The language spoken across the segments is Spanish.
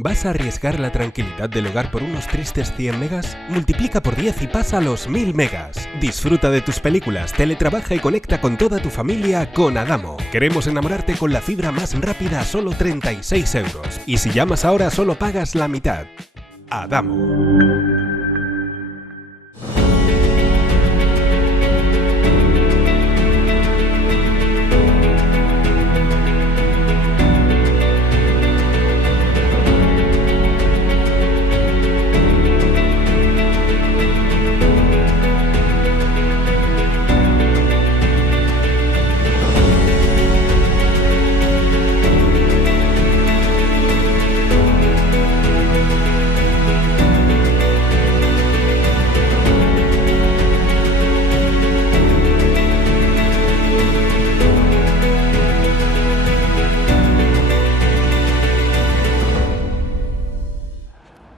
¿Vas a arriesgar la tranquilidad del hogar por unos tristes 100 megas? Multiplica por 10 y pasa a los 1000 megas. Disfruta de tus películas, teletrabaja y conecta con toda tu familia con Adamo. Queremos enamorarte con la fibra más rápida a solo 36 euros. Y si llamas ahora solo pagas la mitad. Adamo.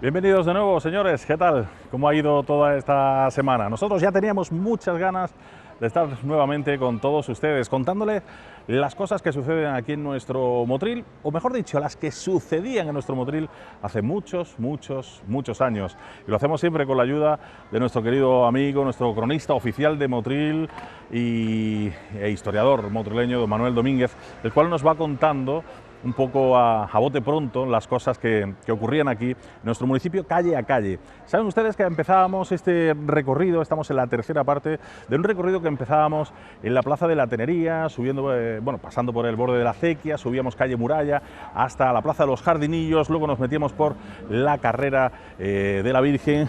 Bienvenidos de nuevo, señores. ¿Qué tal? ¿Cómo ha ido toda esta semana? Nosotros ya teníamos muchas ganas de estar nuevamente con todos ustedes, contándole las cosas que suceden aquí en nuestro Motril, o mejor dicho, las que sucedían en nuestro Motril hace muchos años. Y lo hacemos siempre con la ayuda de nuestro querido amigo, nuestro cronista oficial de Motril e historiador motrileño, don Manuel Domínguez, el cual nos va contando un poco a bote pronto las cosas que ocurrían aquí en nuestro municipio, calle a calle. Saben ustedes que empezábamos este recorrido, estamos en la tercera parte de un recorrido que empezábamos en la Plaza de la Tenería, subiendo, pasando por el borde de la acequia, subíamos calle Muralla hasta la Plaza de los Jardinillos, luego nos metíamos por la carrera de la Virgen,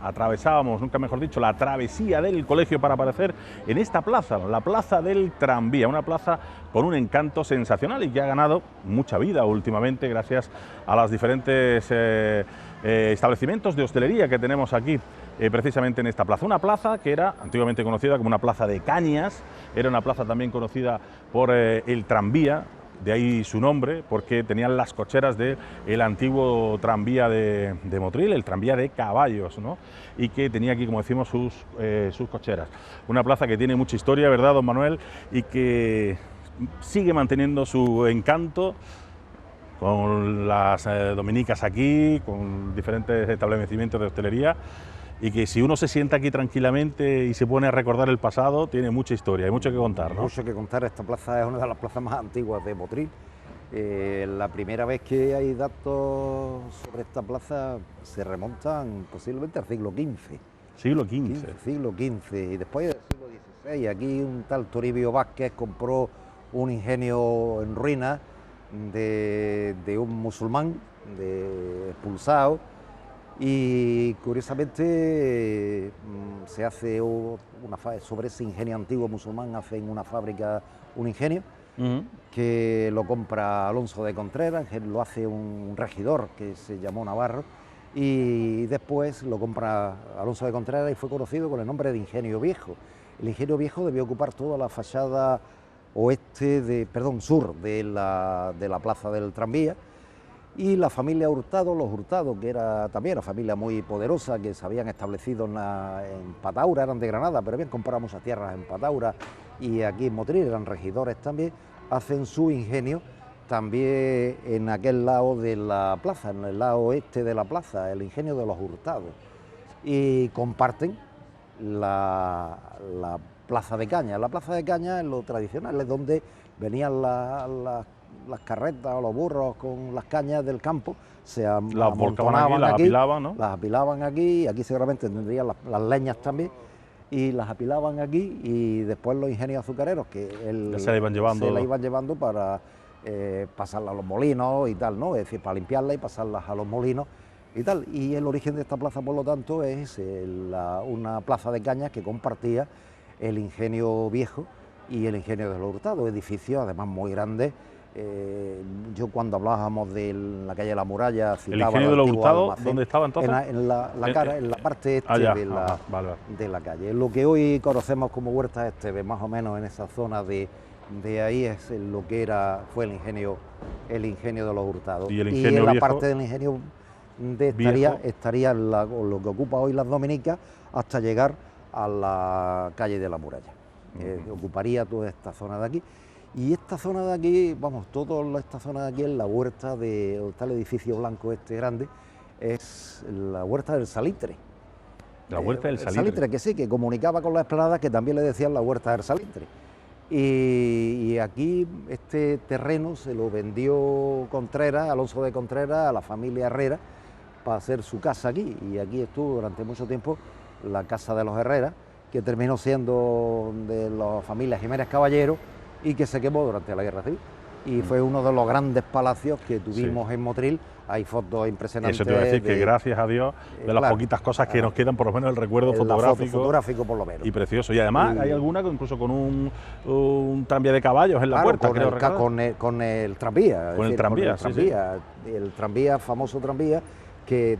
atravesábamos, nunca mejor dicho, la travesía del colegio para aparecer en esta plaza, la Plaza del Tranvía, una plaza con un encanto sensacional y que ha ganado mucha vida últimamente gracias a los diferentes establecimientos de hostelería que tenemos aquí precisamente en esta plaza. Una plaza que era antiguamente conocida como una plaza de cañas, era una plaza también conocida por el tranvía, de ahí su nombre, porque tenían las cocheras del antiguo tranvía de Motril, el tranvía de caballos, ¿no? Y que tenía aquí, como decimos, sus cocheras. Una plaza que tiene mucha historia, ¿verdad, don Manuel? Y que sigue manteniendo su encanto con las dominicas aquí, con diferentes establecimientos de hostelería, y que si uno se sienta aquí tranquilamente y se pone a recordar el pasado, tiene mucha historia, hay mucho que contar, ¿no? Mucho que contar. Esta plaza es una de las plazas más antiguas de Motril. La primera vez que hay datos sobre esta plaza se remontan posiblemente al siglo XV. Siglo XV. Siglo XV, y después del siglo XVI, aquí un tal Toribio Vázquez compró un ingenio en ruinas de un musulmán expulsado, y curiosamente se hace sobre ese ingenio antiguo musulmán, hacen una fábrica, un ingenio, que lo compra Alonso de Contreras, lo hace un regidor que se llamó Navarro, y después lo compra Alonso de Contreras y fue conocido con el nombre de Ingenio Viejo. El Ingenio Viejo debió ocupar toda la fachada sur de la Plaza del Tranvía, y la familia Hurtado, los Hurtado, que era también una familia muy poderosa, que se habían establecido en Pataura, eran de Granada, pero habían comprado muchas tierras en Pataura y aquí en Motril, eran regidores también, hacen su ingenio también en aquel lado de la plaza, en el lado oeste de la plaza, el ingenio de los Hurtados, y comparten la Plaza de Caña. La Plaza de Caña, en lo tradicional, es donde venían las carretas o los burros con las cañas del campo, se amontonaban aquí, apilaban, ¿no? Las apilaban aquí, y aquí seguramente tendrían las leñas también, y las apilaban aquí, y después los ingenios azucareros que se la iban llevando para pasarlas a los molinos y tal, ¿no? Es decir, para limpiarlas y pasarlas a los molinos y tal. Y el origen de esta plaza, por lo tanto, es una plaza de cañas que compartía el Ingenio Viejo y el Ingenio de los Hurtados, edificios además muy grandes. Yo cuando hablábamos de la calle de la Muralla citaba el Ingenio de los Hurtados. ¿Dónde estaba entonces? En la parte este de la calle, lo que hoy conocemos como Huerta Esteve, más o menos en esa zona de ahí es lo que fue el ingenio de los Hurtados. Y en la parte del ingenio estaría lo que ocupa hoy las Dominicas hasta llegar a la calle de la Muralla. Ocuparía toda esta zona de aquí. Y esta zona de aquí, vamos, toda esta zona de aquí es la huerta de, donde está el edificio blanco este grande, es la huerta del Salitre. La huerta del El Salitre. Salitre, que sí, que comunicaba con la explanada, que también le decían la huerta del Salitre. Y aquí este terreno se lo vendió Contreras, Alonso de Contreras, a la familia Herrera, para hacer su casa aquí. Y aquí estuvo durante mucho tiempo la casa de los Herrera, que terminó siendo de la familia Jiménez Caballero y que se quemó durante la Guerra Civil. Y fue uno de los grandes palacios que tuvimos en Motril. Hay fotos impresionantes. Eso te iba a decir, que gracias a Dios, de las poquitas cosas que nos quedan, por lo menos el recuerdo fotográfico por lo menos. Y precioso. Y además hay alguna incluso con un tranvía de caballos en la puerta. Con el tranvía. Con el tranvía, sí. El tranvía, famoso tranvía, que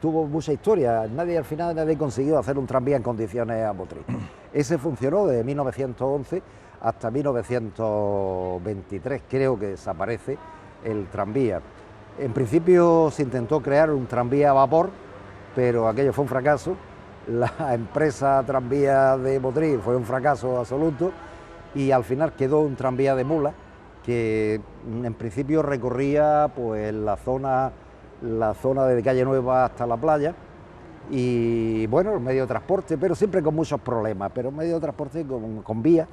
tuvo mucha historia. Al final nadie consiguió hacer un tranvía en condiciones a Motril. Ese funcionó de 1911 hasta 1923, creo que desaparece el tranvía. En principio se intentó crear un tranvía a vapor, pero aquello fue un fracaso. La empresa tranvía de Motril fue un fracaso absoluto y al final quedó un tranvía de mula que en principio recorría pues la zona de Calle Nueva hasta la playa y bueno, el medio de transporte, pero siempre con muchos problemas, pero medio de transporte con vía.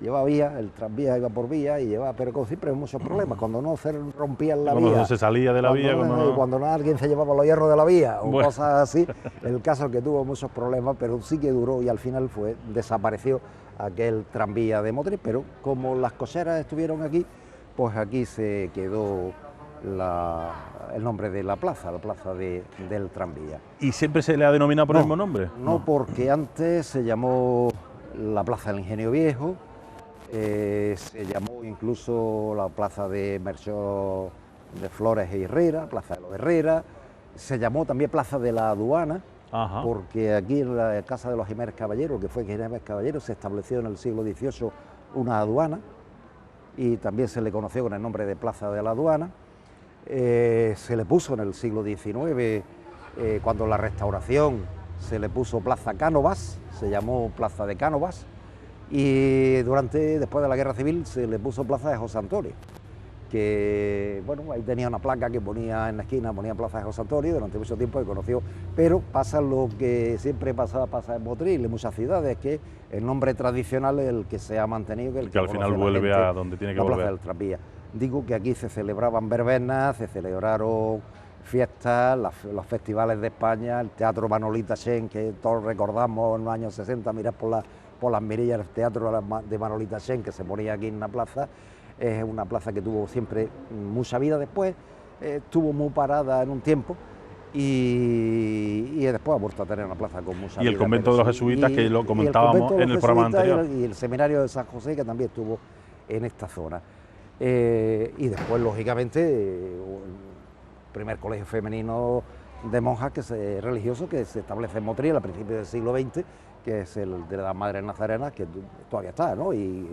Llevaba vía, el tranvía iba por vía y llevaba, pero con siempre muchos problemas. Cuando no se rompía la vía. Cuando se salía de la vía. Cuando no alguien se llevaba los hierros de la vía o cosas así. El caso es que tuvo muchos problemas, pero sí que duró y al final desapareció aquel tranvía de Motril. Pero como las cocheras estuvieron aquí, pues aquí se quedó el nombre de la plaza del tranvía. ¿Y siempre se le ha denominado por el mismo nombre? No, porque antes se llamó la Plaza del Ingenio Viejo. Se llamó incluso la plaza de Melchor de Flores e Herrera, Plaza de los Herrera, se llamó también Plaza de la Aduana, porque aquí en la casa de los Jiménez Caballero, que fue Jiménez Caballero, se estableció en el siglo XVIII una aduana y también se le conoció con el nombre de Plaza de la Aduana. Se le puso en el siglo XIX, cuando la Restauración, se le puso Plaza Cánovas, se llamó Plaza de Cánovas. Y después de la Guerra Civil se le puso Plaza de José Antonio, que bueno, ahí tenía una placa que ponía en la esquina, ponía Plaza de José Antonio, durante mucho tiempo se conoció, pero pasa lo que siempre pasa en Motril, en muchas ciudades, que el nombre tradicional es el que se ha mantenido, que al final vuelve a donde tiene que volver. La Plaza del Tranvía. Digo que aquí se celebraban verbenas, se celebraron fiestas, los festivales de España, el Teatro Manolita Chen, que todos recordamos en los años 60, mirad por las mirillas del teatro de Manolita Chen, que se ponía aquí en una plaza. Es una plaza que tuvo siempre mucha vida después, estuvo muy parada en un tiempo y después ha vuelto a tener una plaza con mucha vida. Y el convento de los jesuitas, que lo comentábamos en el programa anterior. Y el seminario de San José, que también estuvo en esta zona. Y después, lógicamente, el primer colegio femenino de monjas religioso que se establece en Motril a principios del siglo XX, que es el de las Madres Nazarenas, que todavía está, ¿no? Y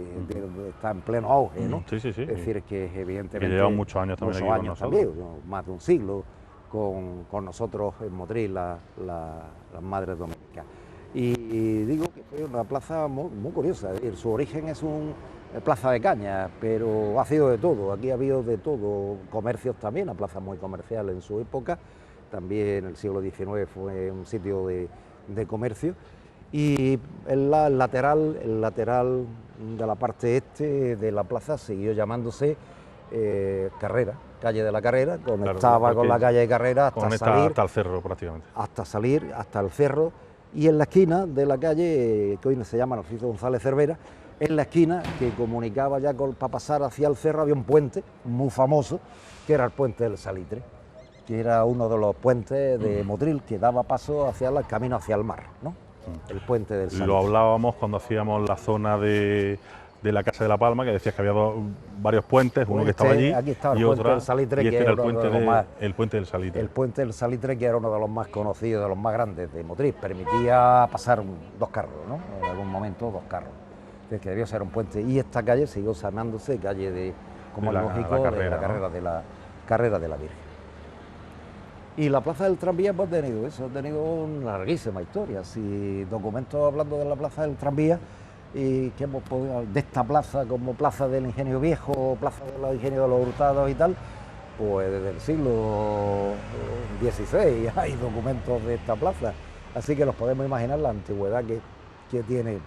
está en pleno auge, ¿no? Sí. Es decir, que evidentemente... Que llevan muchos años también aquí con nosotros. Más de un siglo con nosotros en Motril, las Madres Dominicas. Y digo que fue una plaza muy curiosa, es decir, su origen es una plaza de caña, pero ha sido de todo, aquí ha habido de todo, comercios también, una plaza muy comercial en su época, también en el siglo XIX fue un sitio de comercio. Y el lateral de la parte este de la plaza siguió llamándose Carrera, calle de la Carrera, conectaba con la calle de Carrera hasta el cerro prácticamente. Hasta salir, hasta el cerro, y en la esquina de la calle, que hoy se llama Narciso González Cervera, en la esquina que comunicaba ya para pasar hacia el cerro había un puente muy famoso, que era el puente del Salitre, que era uno de los puentes de Motril que daba paso hacia el camino hacia el mar, ¿no? El puente del Salitre. Lo hablábamos cuando hacíamos la zona de la Casa de la Palma, que decías que había varios puentes, uno que estaba allí aquí estaba y el otro, puente del Salitre, y este que era el puente del Salitre. El puente del Salitre, que era uno de los más conocidos, de los más grandes de Motril, permitía pasar dos carros, ¿no? En algún momento dos carros. Es que debió ser un puente. Y esta calle siguió llamándose calle de, como es lógico, de la carrera de la Virgen. Y la plaza del tranvía pues, ha tenido una larguísima historia. Si documentos hablando de la plaza del tranvía, y que hemos podido, de esta plaza como Plaza del Ingenio Viejo, Plaza de los Ingenios de los Hurtados y tal, pues desde el siglo XVI hay documentos de esta plaza, así que nos podemos imaginar la antigüedad que tiene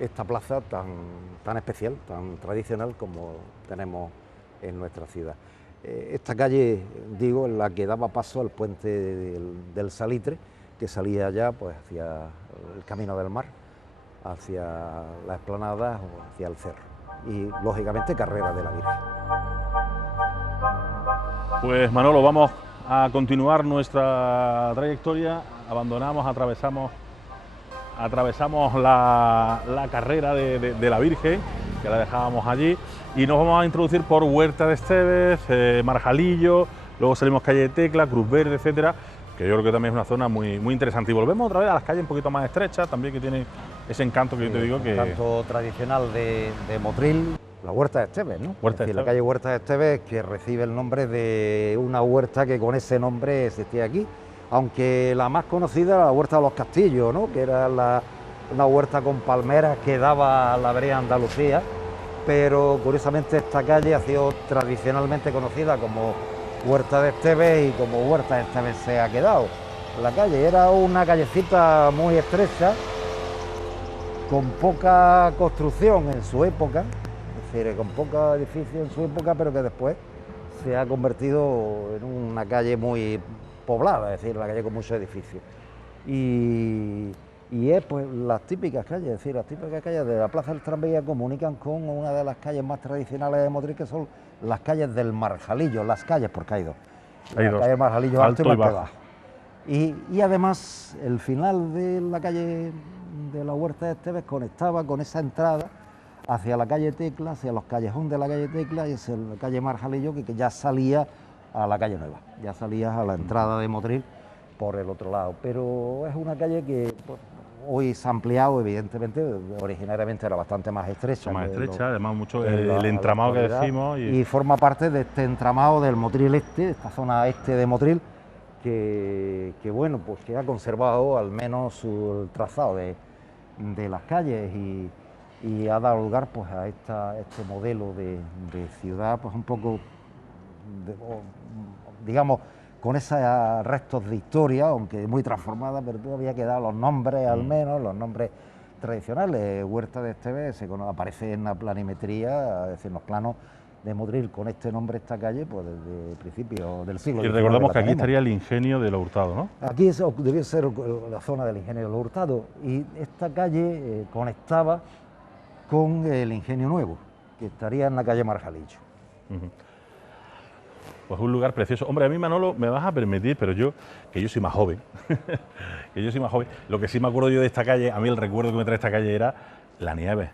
esta plaza tan especial, tan tradicional como tenemos en nuestra ciudad. Esta calle, digo, en la que daba paso al puente del Salitre, que salía ya pues hacia el Camino del Mar, hacia la explanada o hacia el cerro, y lógicamente Carrera de la Virgen. Pues Manolo, vamos a continuar nuestra trayectoria, atravesamos la carrera de la Virgen, que la dejábamos allí, y nos vamos a introducir por Huerta de Esteves, Marjalillo, luego salimos calle de Tecla, Cruz Verde, etcétera, que yo creo que también es una zona muy interesante. Y volvemos otra vez a las calles un poquito más estrechas, también que tienen ese encanto que yo te digo que... encanto tradicional de Motril, la Huerta de Esteves, ¿no? Huerta de Esteves. La calle Huerta de Esteves, que recibe el nombre de una huerta que con ese nombre existía aquí, aunque la más conocida era la Huerta de los Castillos, ¿no? Que era una huerta con palmeras que daba a la vereda Andalucía, pero curiosamente esta calle ha sido tradicionalmente conocida como Huerta de Esteves y como Huerta de Esteves se ha quedado. La calle era una callecita muy estrecha, con poca construcción en su época, es decir, con pocos edificios en su época, pero que después se ha convertido en una calle muy poblada, es decir, una calle con muchos edificios. Y es pues las típicas calles, es decir, las típicas calles de la Plaza del Tranvía comunican con una de las calles más tradicionales de Motril, que son las calles del Marjalillo, las calles, porque hay dos. Hay la dos, calle del Marjalillo alto y Marque bajo. Y además el final de la calle de la Huerta de Esteves conectaba con esa entrada hacia la calle Tecla, hacia los callejones de la calle Tecla y hacia la calle Marjalillo, que ya salía a la calle Nueva, ya salía a la entrada de Motril por el otro lado. Pero es una calle que pues, hoy se ha ampliado, evidentemente, originariamente era bastante más estrecha. Además mucho el entramado que decimos. Y forma parte de este entramado del Motril Este, de esta zona este de Motril, que bueno, pues que ha conservado al menos el trazado de las calles y ha dado lugar pues a este modelo de ciudad, pues un poco, digamos, con esos restos de historia, aunque muy transformada, pero todavía quedan los nombres, al menos, los nombres tradicionales. Huerta de Esteves aparece en la planimetría, es decir, en los planos de Motril con este nombre, esta calle, pues desde principios del siglo XIX. Y recordamos que aquí estaría el Ingenio de los Hurtados, ¿no? Aquí debió ser la zona del Ingenio de los Hurtados, y esta calle conectaba con el Ingenio Nuevo, que estaría en la calle Marjalillo. Pues un lugar precioso. Hombre, a mí, Manolo, me vas a permitir, pero yo soy más joven, lo que sí me acuerdo yo de esta calle, a mí el recuerdo que me trae esta calle era la nieve.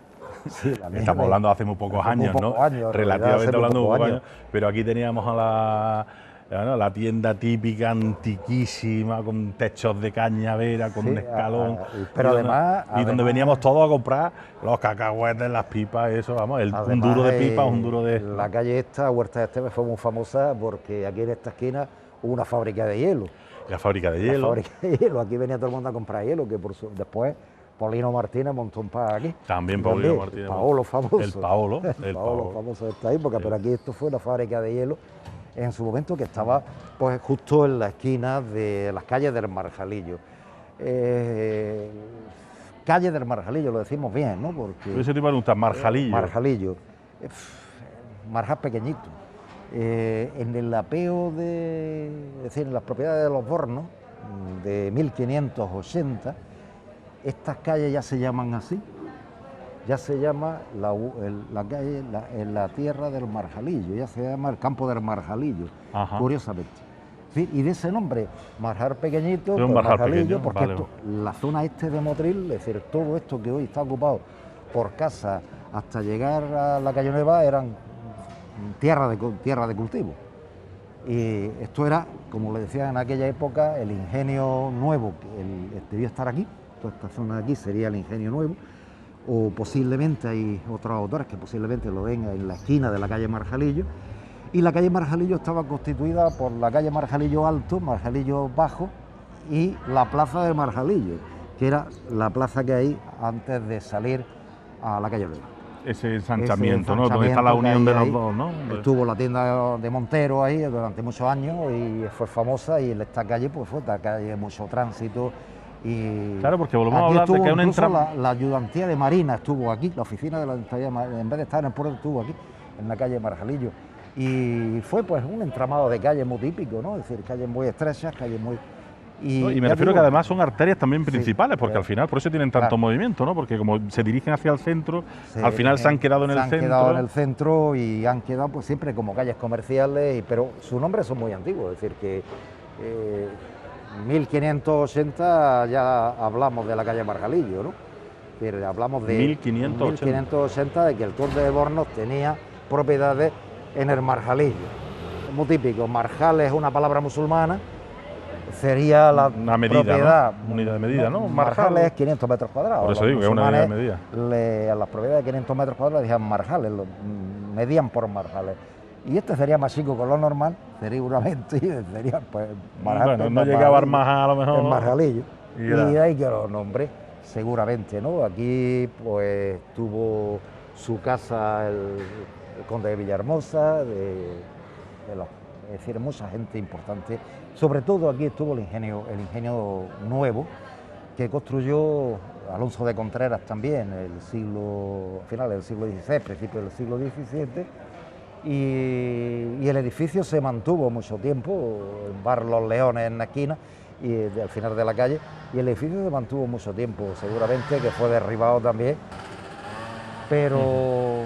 Sí, la nieve. Estamos hablando hace muy pocos años, ¿no? Relativamente hablando, muy pocos años. Pero aquí teníamos a la tienda típica, antiquísima, con techos de cañavera, con un escalón. Pero además donde veníamos todos a comprar los cacahuetes, las pipas, eso, vamos, un duro de pipa, un duro de... La calle esta, Huerta de Esteves, fue muy famosa porque aquí en esta esquina hubo una fábrica de hielo. La fábrica de hielo. La fábrica de hielo, aquí venía todo el mundo a comprar hielo, que después Paulino Martínez montó un par aquí. También Paulino Martínez. Paolo famoso. El Paolo famoso de esta época, pero aquí esto fue la fábrica de hielo en su momento, que estaba pues justo en la esquina de las calles del Marjalillo. Calle del Marjalillo, lo decimos bien, ¿no? Porque ese tipo de preguntas, Marjalillo. Marjalillo. Marjal pequeñito. En el apeo es decir, en las propiedades de los Bornos, de 1580, estas calles ya se llaman así, ya se llama la calle, la tierra del Marjalillo, ya se llama el campo del Marjalillo, curiosamente. Sí, y de ese nombre, Marjal pequeñito, pues Marjalillo, porque vale. La zona este de Motril, es decir, todo esto que hoy está ocupado por casas hasta llegar a la calle Nueva eran tierra de cultivo. Y esto era, como le decía en aquella época, el Ingenio Nuevo, que debió estar aquí, toda esta zona de aquí sería el Ingenio Nuevo, o posiblemente hay otros autores que posiblemente lo ven en la esquina de la calle Marjalillo, y la calle Marjalillo estaba constituida por la calle Marjalillo Alto, Marjalillo Bajo y la plaza de Marjalillo, que era la plaza que hay antes de salir a la calle Luis. Ese ensanchamiento, ¿no? Donde está la unión de los dos, ¿no? Estuvo la tienda de Montero ahí durante muchos años y fue famosa, y en esta calle pues fue esta calle de mucho tránsito. Y claro, porque volvemos a hablar de que hay una entrada. La ayudantía de Marina estuvo aquí, la oficina de la ayudantía de Marina, en vez de estar en el puerto, estuvo aquí, en la calle Marjalillo. Y fue pues un entramado de calles muy típico, ¿no? Es decir, calles muy estrechas, calles muy... Y me refiero que además son arterias también principales, porque al final por eso tienen tanto movimiento, ¿no? Porque como se dirigen hacia el centro, al final se han quedado en el centro. Se han quedado en el centro y han quedado pues siempre como calles comerciales, pero sus nombres son muy antiguos, es decir, que 1580 ya hablamos de la calle Marjalillo, ¿no? Es decir, hablamos de 1580 de que el conde de Bornos tenía propiedades en el Marjalillo. Muy típico, Marjal es una palabra musulmana, sería la una medida, propiedad, ¿no? Unidad de medida, ¿no? Marjal es 500 metros cuadrados. Por eso digo que es una unidad de medida. A las propiedades de 500 metros cuadrados le decían marjales, medían por marjales. Y este sería más chico con lo normal, seguramente, y sería pues marjal. Bueno, no llegaba a Armaja a lo mejor. En Marjalillo. Y de ahí que lo nombré, seguramente, ¿no? Aquí pues tuvo su casa el conde de Villahermosa, es decir, mucha gente importante. Sobre todo aquí estuvo el ingenio nuevo que construyó Alonso de Contreras también, a finales del siglo XVI, principios del siglo XVII, y el edificio se mantuvo mucho tiempo, en Bar Los Leones en la esquina, y al final de la calle, y el edificio se mantuvo mucho tiempo, seguramente que fue derribado también, pero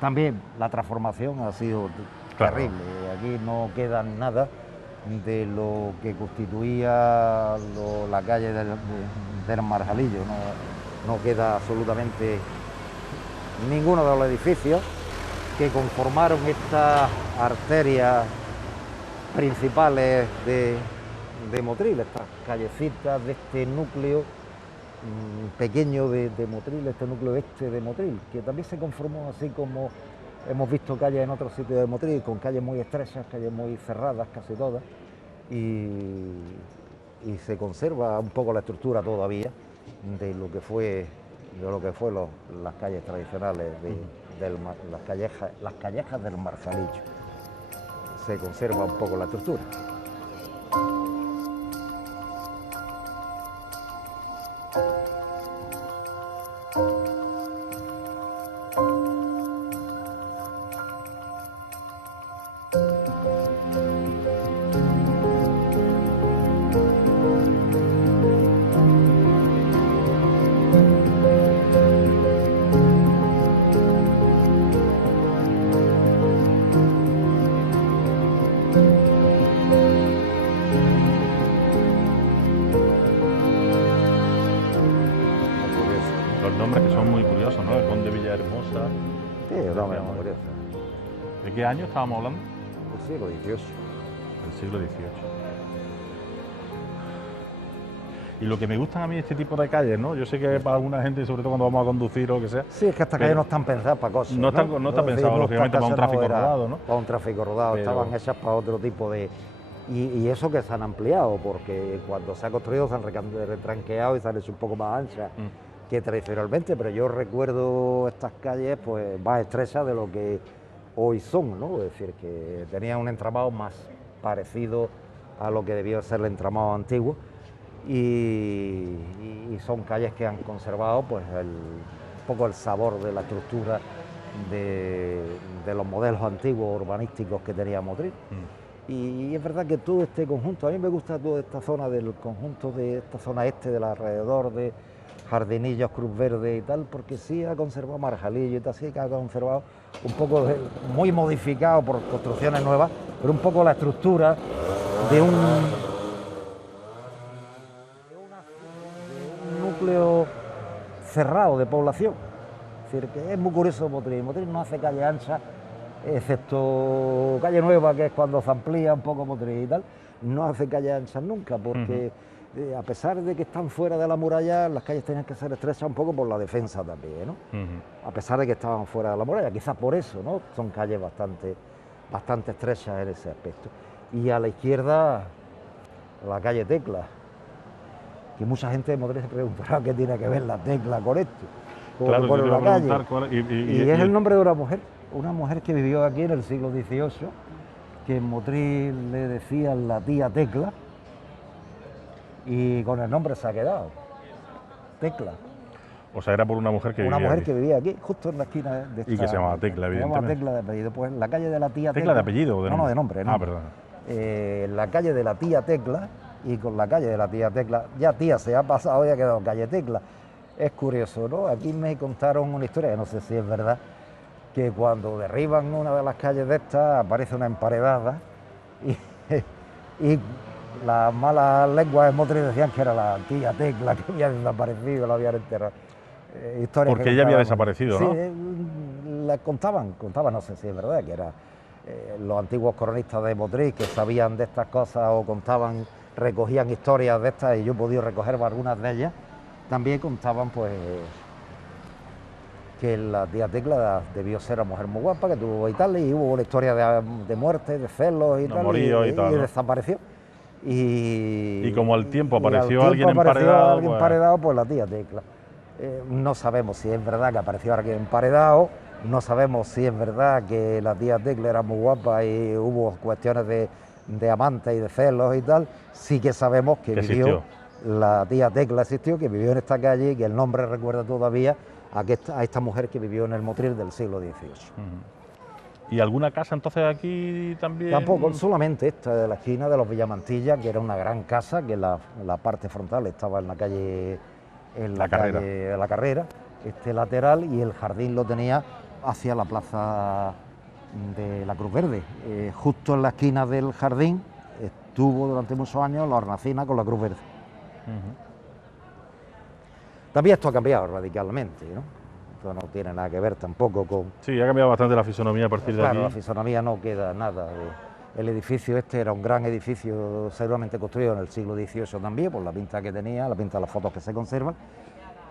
también la transformación ha sido terrible. Aquí no queda nada de lo que constituía la calle del Marjalillo, no queda absolutamente ninguno de los edificios que conformaron estas arterias principales de Motril, estas callecitas de este núcleo pequeño de Motril, este núcleo este de Motril, que también se conformó así como hemos visto calles en otros sitios de Motril, con calles muy estrechas, calles muy cerradas, casi todas, y se conserva un poco la estructura todavía de lo que fue las calles tradicionales, las callejas del Marjalillo. Se conserva un poco la estructura. ¿De qué año estábamos hablando? Del siglo XVIII. Del siglo XVIII. Y lo que me gustan a mí este tipo de calles, ¿no? Yo sé que para alguna gente, sobre todo cuando vamos a conducir o lo que sea... Sí, es que estas calles no están pensadas para cosas. No está pensado, lógicamente, para un tráfico rodado, ¿no? Para un tráfico rodado, estaban hechas para otro tipo de... Y eso que se han ampliado, porque cuando se ha construido se han retranqueado y se han hecho un poco más anchas que tradicionalmente, pero yo recuerdo estas calles pues más estrechas de lo que hoy son, ¿no? Es decir, que tenían un entramado más parecido a lo que debió ser el entramado antiguo, y son calles que han conservado pues un poco el sabor de la estructura de los modelos antiguos urbanísticos que tenía Motril. Y es verdad que todo este conjunto, a mí me gusta toda esta zona del conjunto de esta zona este del alrededor de Jardinillos, Cruz Verde y tal, porque sí ha conservado Marjalillo y tal, sí que ha conservado un poco, muy modificado por construcciones nuevas, pero un poco la estructura de un núcleo cerrado de población. Es decir, que es muy curioso Motril. Motril no hace calle ancha, excepto calle nueva, que es cuando se amplía un poco Motril y tal, no hace calle ancha nunca, porque a pesar de que están fuera de la muralla, las calles tenían que ser estrechas un poco por la defensa también, ¿no? A pesar de que estaban fuera de la muralla, quizás por eso, ¿no? Son calles bastante estrechas en ese aspecto. Y a la izquierda, la calle Tecla, que mucha gente de Motril se preguntará qué tiene que ver la Tecla con esto, como Claro, lo pone yo te en iba la a calle. preguntar Y es el nombre de una mujer que vivió aquí en el siglo XVIII, que en Motril le decían la tía Tecla, y con el nombre se ha quedado, Tecla. O sea, era por una mujer que Una vivía mujer aquí. que vivía aquí, justo en la esquina de esta... Y que se llamaba Tecla, Se llama evidentemente. Tecla de apellido, pues en la calle de la tía Tecla... ¿Tecla de apellido o de nombre? No, de nombre, Ah, perdón. En la calle de la tía Tecla, y con la calle de la tía Tecla, ya tía se ha pasado y ha quedado calle Tecla. Es curioso, ¿no? Aquí me contaron una historia, que no sé si es verdad, que cuando derriban una de las calles de estas aparece una emparedada y las malas lenguas de Motril decían que era la tía Tecla que había desaparecido, la habían enterrado. Historias Porque que ella había contaban. desaparecido, Sí, ¿no? la contaban, no sé si es verdad, que era los antiguos cronistas de Motril que sabían de estas cosas o contaban, recogían historias de estas, y yo he podido recoger algunas de ellas. También contaban pues que la tía Tecla debió ser una mujer muy guapa, que tuvo y tal, y hubo una historia de muerte, de celos y No, tal, morío y tal, ¿no? desapareció. Y como al tiempo y al apareció tiempo alguien apareció emparedado, alguien pues... emparedado, pues la tía Tecla. No sabemos si es verdad que apareció alguien emparedado, no sabemos si es verdad que la tía Tecla era muy guapa y hubo cuestiones de amantes y de celos y tal. Sí que sabemos que vivió, la tía Tecla existió, que vivió en esta calle y que el nombre recuerda todavía a esta mujer que vivió en el Motril del siglo XVIII. ¿Y alguna casa entonces aquí también? Tampoco, solamente esta de la esquina de los Villamantilla, que era una gran casa, que la parte frontal estaba en la calle... calle de la Carrera, este lateral, y el jardín lo tenía hacia la plaza de la Cruz Verde. Justo en la esquina del jardín estuvo durante muchos años la hornacina con la Cruz Verde. También esto ha cambiado radicalmente, ¿no? Esto no tiene nada que ver tampoco con... Sí, ha cambiado bastante la fisonomía a partir de aquí. Claro, la fisonomía no queda nada. El edificio este era un gran edificio seguramente construido en el siglo XVIII también, por la pinta que tenía, la pinta de las fotos que se conservan,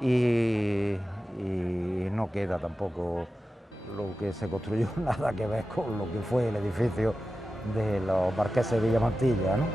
y no queda tampoco lo que se construyó nada que ver con lo que fue el edificio de los marqueses de Villamantilla, ¿no?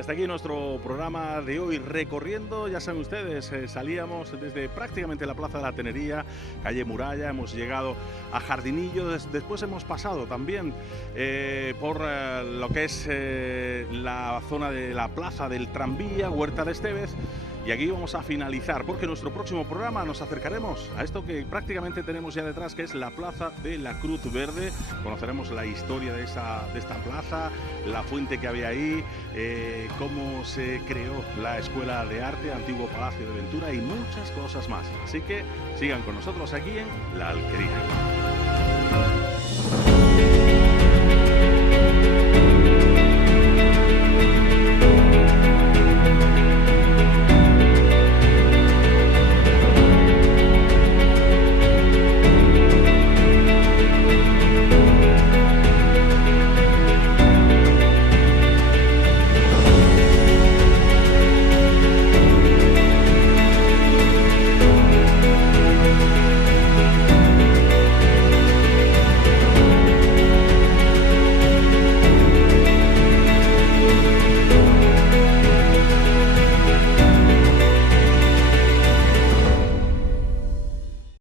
Hasta aquí nuestro programa de hoy recorriendo, ya saben ustedes, salíamos desde prácticamente la Plaza de la Tenería, calle Muralla, hemos llegado a Jardinillo, después hemos pasado también por lo que es la zona de la Plaza del Tranvía, Huerta de Estévez, Y aquí vamos a finalizar, porque en nuestro próximo programa nos acercaremos a esto que prácticamente tenemos ya detrás, que es la Plaza de la Cruz Verde. Conoceremos la historia de esta plaza, la fuente que había ahí, cómo se creó la Escuela de Arte, antiguo Palacio de Ventura y muchas cosas más. Así que sigan con nosotros aquí en La Alquería.